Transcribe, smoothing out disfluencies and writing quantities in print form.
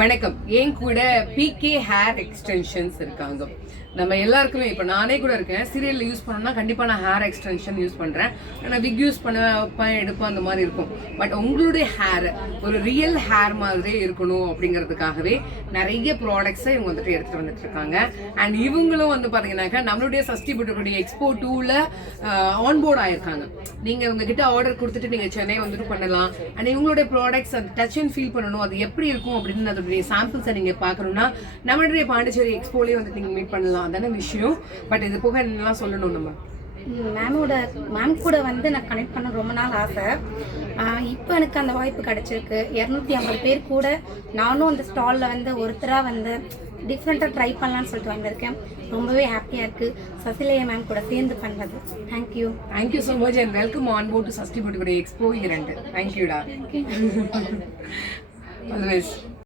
வணக்கம். என் கூட PK hair extensions இருக்காங்க. நம்ம எல்லாருக்குமே இப்போ நானே கூட இருக்கேன். சீரியலில் யூஸ் பண்ணோம்னா கண்டிப்பாக நான் ஹேர் எக்ஸ்டென்ஷன் யூஸ் பண்ணுறேன். நான் விக் யூஸ் பண்ண வைப்பேன், எடுப்பேன், அந்த மாதிரி இருக்கும். பட் உங்களுடைய ஹேர் ஒரு ரியல் ஹேர் மாதிரியே இருக்கணும் அப்படிங்கிறதுக்காகவே நிறைய ப்ராடக்ட்ஸை இவங்க வந்துட்டு எடுத்துகிட்டு வந்துட்டு இருக்காங்க. அண்ட் இவங்களும் வந்து பார்த்தீங்கன்னாக்கா நம்மளுடைய சஷ்டி புட்டக்கூடிய எக்ஸ்போ 2ல ஆன்போர்ட் ஆயிருக்காங்க. நீங்கள் உங்ககிட்ட ஆர்டர் கொடுத்துட்டு நீங்கள் சென்னை வந்துட்டு பண்ணலாம். அண்ட் இவங்களுடைய ப்ராடக்ட்ஸ் அது டச் அண்ட் ஃபீல் பண்ணணும், அது எப்படி இருக்கும் அப்படின்னு அதோடைய சாம்பிள்ஸை நீங்கள் பார்க்கணும்னா நம்மளுடைய பாண்டிச்சேரி எக்ஸ்போலேயே வந்து நீங்கள் மீட் பண்ணலாம். அதான விஷயம். பட் இது போக என்னெல்லாம் சொல்லணும், நம்ம மேம் கூட வந்து நான் கனெக்ட் பண்ண ரொம்ப நாள் ஆசை. இப்போ எனக்கு அந்த வாய்ப்பு கிடைச்சிருக்கு. 250 பேர் கூட நானும் அந்த ஸ்டாலில் வந்து ஒருத்தராக வந்து டிஃப்ரெண்ட்டாக ட்ரை பண்ணலான்னு சொல்லிட்டு வந்திருக்கேன். ரொம்பவே ஹாப்பியாக இருக்குது சசிலேயா மேம் கூட சேர்ந்து பண்ணுறது. Thank you so much and welcome on board to Shashti புட்டக்கூடிய எக்ஸ்போ 2. தேங்க்யூடா. ஆல்வேஸ்.